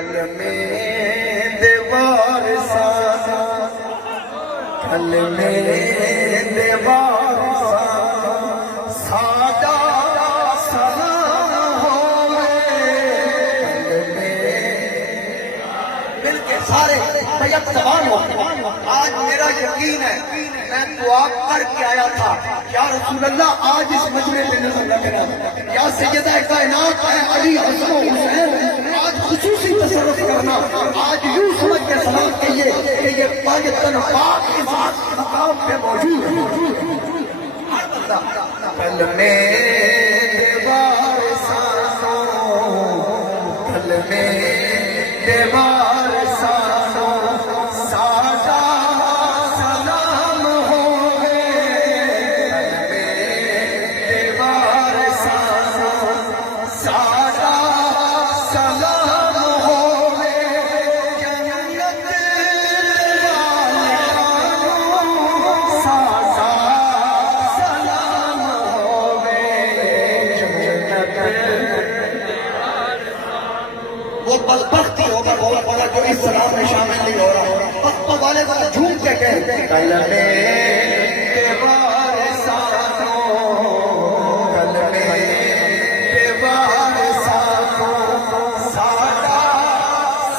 कल में दीवार साजा, कल में दीवार साजा सलाम होवे, कल में मिलके सारे तैयब जबान हो। आज मेरा यकीन है, मैं दुआ करके आया था, या रसूल अल्लाह आज इस मजमे पे नजर रखना, या सैयदा कायनात है अली हसन हुसैन आज खुसूसी तसर्रुफ करना। आज यूं समझ के सलाम कहिए कि ये पाकिस्तान पाक इस मकाम पे मौजूद है। कल में दीवार सानो, कल में दीवार सानो साजा सलाम होवे, कल में दीवार सानो साजा सलाम होवे, जन्नत साजा सलाम होवे, वो बदबख्ती होगा बहुत बड़ा जो इस सलाम में शामिल नहीं हो रहा। पप्पा वाले को झूम के कहते कल में दीवार सानो, कल में दीवार सानो सादा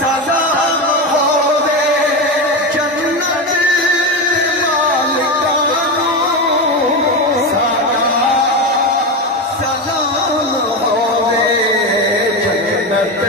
सलाम होवे, जन्नत मालिकानो सादा सलाम होवे, जन्नत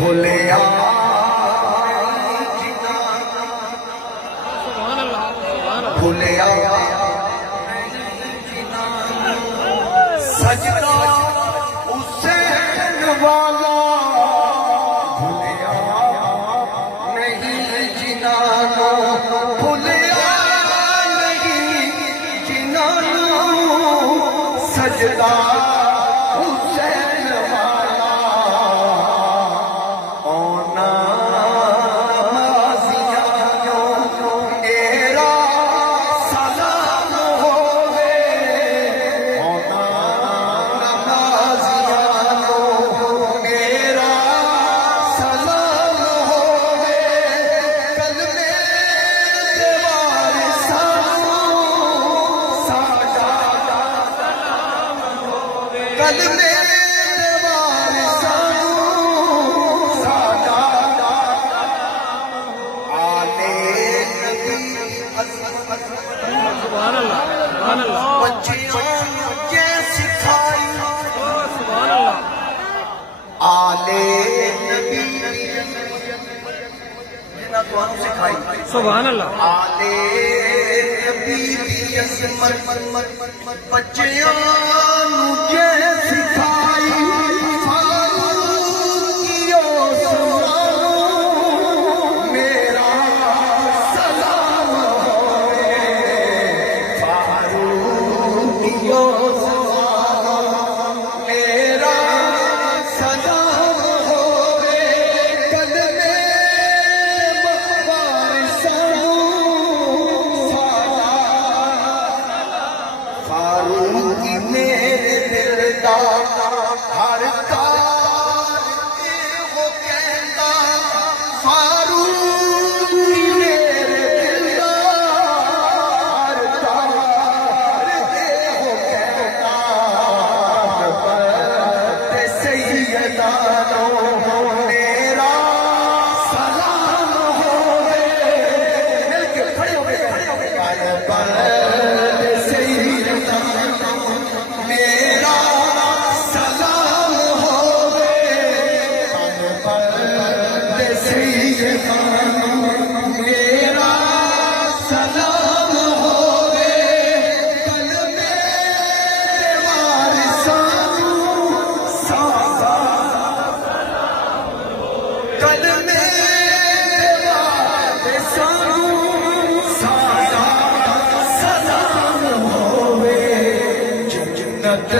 भूलिया भूलिया सजना हुसैन वाला, भूलिया नहीं जिनानो, भूलिया नहीं जिनानो, सजना कल में दीवार सानो साजा आले नबी सुभान अल्लाह सुभान अल्लाह, बच्चियों के सिखाई सुभान अल्लाह, आले नबी जिन्ना तुहानू सिखाई सुभान अल्लाह, आले नबी दी अज़मत बच्चियों के सिखाई, फारूकियो सुनानो मेरा सलाम होवे, फारूकियो सुनानो मेरा सलाम होवे, कल में दीवार सानो सादा फारूकी मेरे दिल मेरा सलाम होवे मेरा सलाम होवे कल मेरे वारिसानू सादा कल मेरे वारिसानू सादा सलाम होवे जन्नत